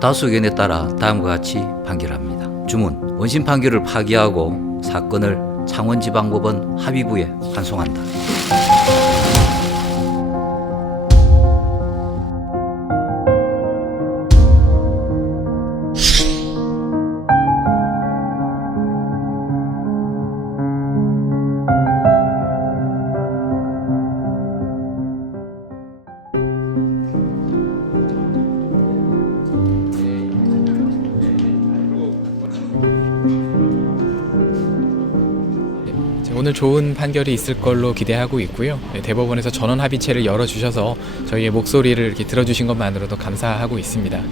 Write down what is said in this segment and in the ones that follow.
다수 의견에 따라 다음과 같이 판결합니다. 주문 원심 판결을 파기하고 사건을 창원지방법원 합의부에 환송한다. 오늘 좋은 판결이 있을 걸로 기대하고 있고요. 네, 대법원에서 전원 합의체를 열어주셔서 저희의 목소리를 이렇게 들어주신 것만으로도 감사하고 있습니다.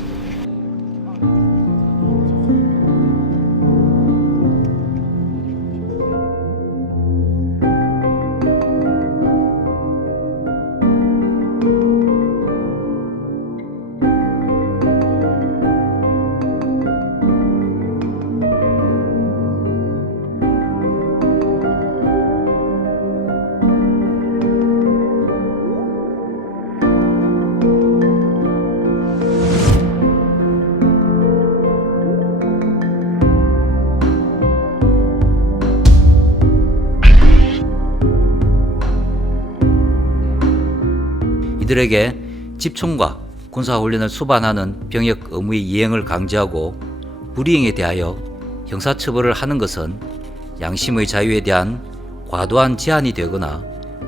이들에게 집총과 군사훈련을 수반하는 병역 의무의 이행을 강제하고 불이행에 대하여 형사처벌을 하는 것은 양심의 자유에 대한 과도한 제한이 되거나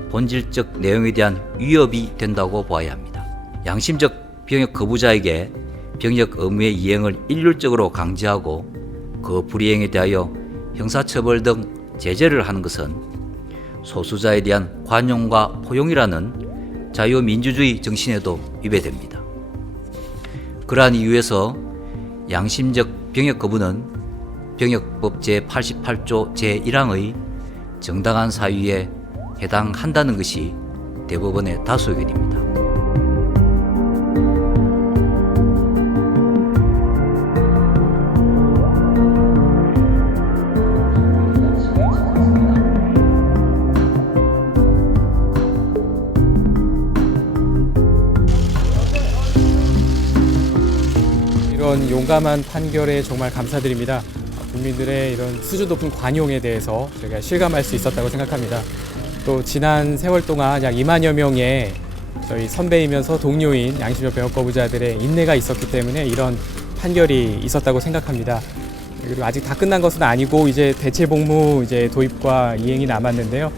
본질적 내용에 대한 위협이 된다고 보아야 합니다. 양심적 병역 거부자에게 병역 의무의 이행을 일률적으로 강제하고 그 불이행에 대하여 형사처벌 등 제재를 하는 것은 소수자에 대한 관용과 포용이라는 자유민주주의 정신에도 위배됩니다. 그러한 이유에서 양심적 병역 거부는 병역법 제88조 제1항의 정당한 사유에 해당한다는 것이 대법원의 다수 의견입니다. 이런 용감한 판결에 정말 감사드립니다. 국민들의 이런 수준 높은 관용에 대해서 저희가 실감할 수 있었다고 생각합니다. 또 지난 세월 동안 약 2만여 명의 저희 선배이면서 동료인 양심적 병역 거부자들의 인내가 있었기 때문에 이런 판결이 있었다고 생각합니다. 그리고 아직 다 끝난 것은 아니고 이제 대체 복무 이제 도입과 이행이 남았는데요.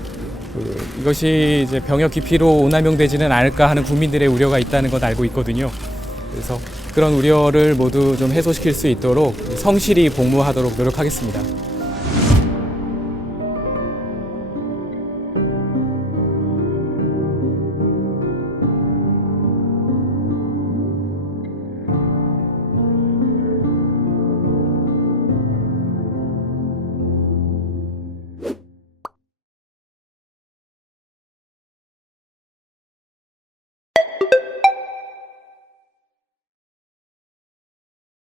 그 이것이 이제 병역 기피로 오남용되지는 않을까 하는 국민들의 우려가 있다는 건 알고 있거든요. 그래서 그런 우려를 모두 좀 해소시킬 수 있도록 성실히 복무하도록 노력하겠습니다.